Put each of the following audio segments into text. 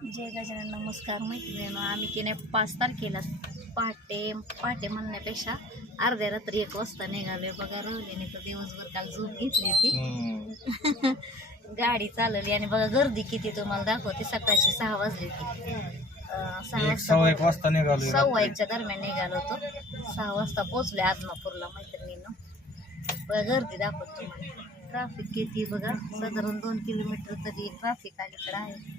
जय गजानन नमस्कार मैत्रिणीनं. आम्ही की नाही पाच तारखेला पहाटे पहाटे म्हणण्यापेक्षा अर्ध्या रात्री एक वाजता निघालोय. बघा रोहिणीने तर दिवसभर काल झोप घेतली ती गाडी चालवली आणि बघा गर्दी किती तुम्हाला दाखवते. सकाळची सहा वाजली ती सहा वाजता निघालो सव्वा एकच्या दरम्यान निघालो होतो. सहा वाजता पोहोचले आदमापूरला मैत्रिणीनं. बघा गर्दी दाखवतो तुम्हाला. ट्रॅफिक किती बघा. साधारण दोन किलोमीटर तरी ट्रॅफिक अलीकडे आहे.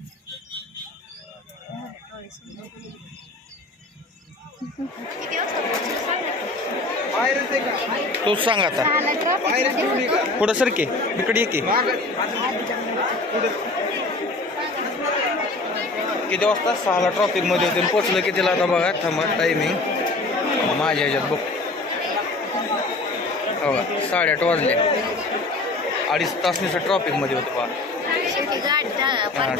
तू सांग आता. पुढं सर की इकडे ये की. किती वाजता? सहाला ट्रॉफिकमध्ये होते पोचलं कितीला आता बघा थांबा टायमिंग माझ्या ह्याच्यात बघ. हो बघा साडेआठ वाजले. अडीच तास नुसतं ट्रॉफिकमध्ये होतं बघा.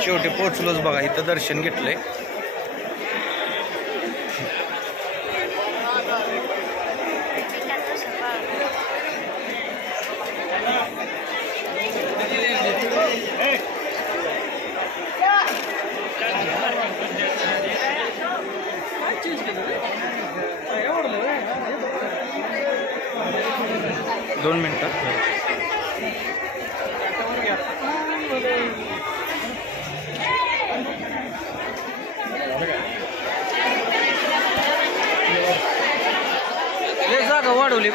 शेवटी हा, पोचलोच बघा. इथं दर्शन घेतलंय. दोन मिनटं. वाढवली.